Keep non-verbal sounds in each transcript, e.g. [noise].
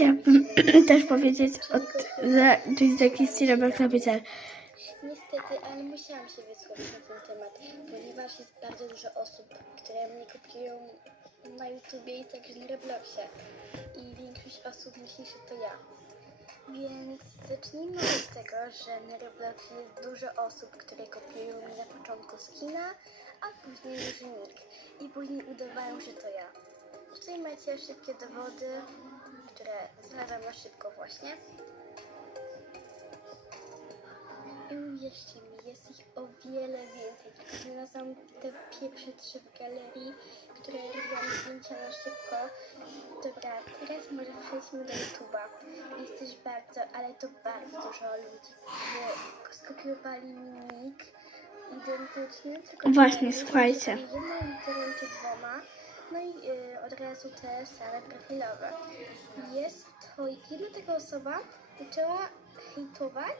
chciałabym [clears throat] też powiedzieć od za Disney Christie Robert napisał. Niestety, ale musiałam się wysłowić na ten temat, ponieważ jest bardzo dużo osób, które mnie kopiują na YouTubie i także na Robloxie. I większość osób myśli, że to ja. Więc zacznijmy od tego, że na Robloxie jest dużo osób, które kopiują mi na początku skina, a później już nick. I później udawają, że to ja. Macie szybkie dowody, które znalazłam na szybko właśnie. I uwierzcie mi, jest ich o wiele więcej. Znalazłam te pierwsze trzy w galerii, które robiłam zdjęcia na szybko. Dobra, teraz może przejdźmy do YouTube'a. Jest też bardzo, ale to bardzo dużo ludzi, że skopiowali mi nick identyczny, tylko Właśnie, słuchajcie. No y, od razu te same profilowe. Jest to jedna taka osoba zaczęła hejtować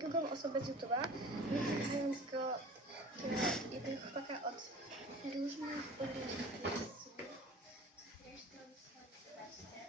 drugą osobę z YouTube'a, wyzygując go że jednego chłopaka od różnych orientacji. Zresztą są zobaczcie.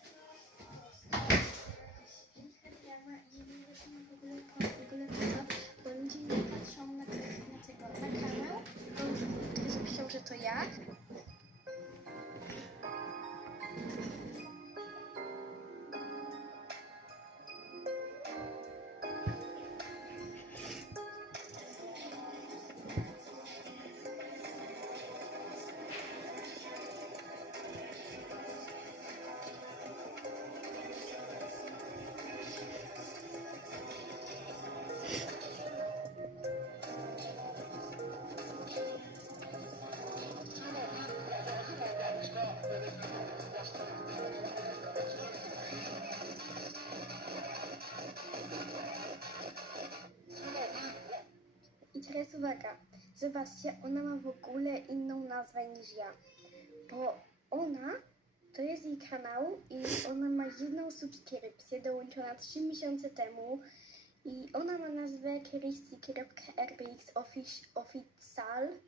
Teraz uwaga, zobaczcie, ona ma w ogóle inną nazwę niż ja, bo ona, to jest jej kanał i ona ma jedną subskrypcję dołączona 3 miesiące temu i ona ma nazwę christy.rbx offic- official,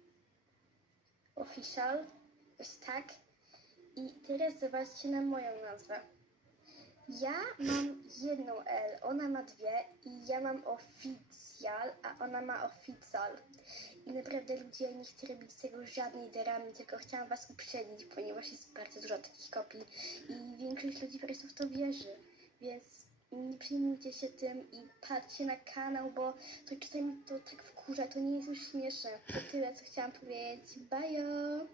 official, tak. I teraz zobaczcie na moją nazwę. Ja mam jedną L, ona ma dwie i ja mam oficjal, a ona ma ofical. I naprawdę ludzie nie chcę robić z tego żadnej dramy, tylko chciałam was uprzedzić, ponieważ jest bardzo dużo takich kopii i większość ludzi po prostu w to wierzy. Więc nie przejmujcie się tym i patrzcie na kanał, bo to czasami to tak wkurza, to nie jest już śmieszne. To tyle, co chciałam powiedzieć. Bye!